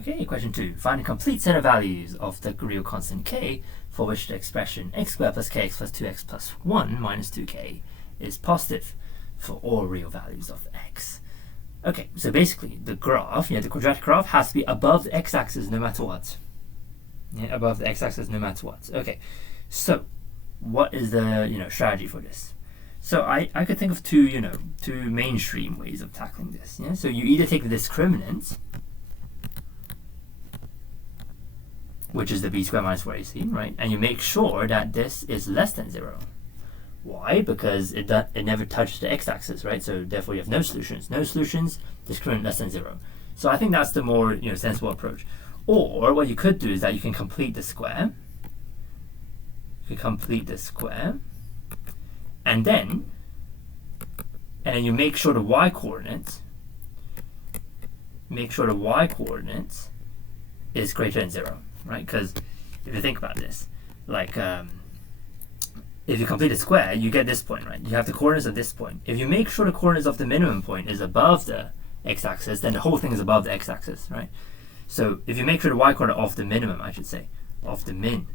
Okay, question 2. Find a complete set of values of the real constant k for which the expression x squared plus kx plus 2x plus 1 minus 2k is positive for all real values of x. Okay, so basically the graph, the quadratic graph has to be above the x-axis no matter what. Yeah, above the x-axis no matter what. Okay, so what is the strategy for this? So I could think of two mainstream ways of tackling this. Yeah, so you either take the discriminant, which is the b squared minus 4ac, right? And you make sure that this is less than 0. Why? Because it never touches the x-axis, right? So therefore you have no solutions. No solutions, discriminant less than 0. So I think that's the more sensible approach. Or what you could do is that you can complete the square. You complete the square. And then you make sure the y-coordinate is greater than 0. Right? Because if you think about this, like if you complete the square, you get this point, right? You have the coordinates of this point. If you make sure the coordinates of the minimum point is above the x-axis, then the whole thing is above the x-axis, right? So if you make sure the y-coordinate of the minimum, of the min,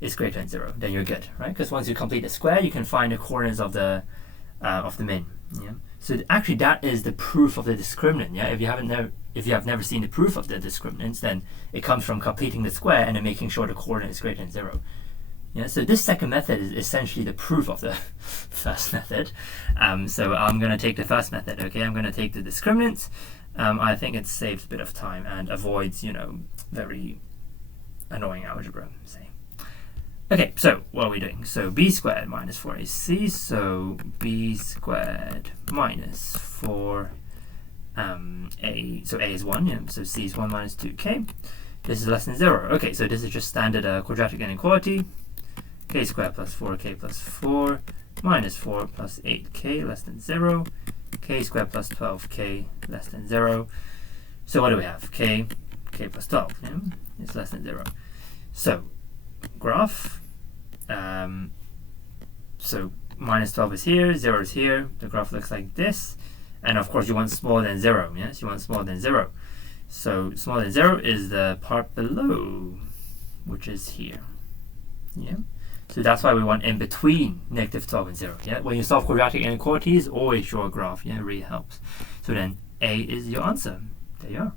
is greater than 0, then you're good, right? Because once you complete the square, you can find the coordinates of the min. Yeah. So actually, that is the proof of the discriminant. Yeah. If you have never seen the proof of the discriminants, then it comes from completing the square and then making sure the coordinate is greater than 0. Yeah. So this second method is essentially the proof of the first method. So I'm going to take the first method. Okay. I'm going to take the discriminant. I think it saves a bit of time and avoids very annoying algebra. Say. Okay, so what are we doing? So b squared minus 4ac, so b squared minus 4 so a is 1, so c is 1 minus 2k. This is less than 0. Okay, so this is just standard quadratic inequality. K squared plus 4k plus 4 minus 4 plus 8k less than 0. K squared plus 12k less than 0. So what do we have? K plus 12 is less than 0. So graph, so minus 12 is here, 0 is here, the graph looks like this, and of course you want smaller than 0, yes, you want smaller than 0. So smaller than 0 is the part below, which is here. Yeah. So that's why we want in between negative 12 and 0. Yeah. When you solve quadratic inequalities, always draw a graph. Yeah, it really helps. So then A is your answer. There you are.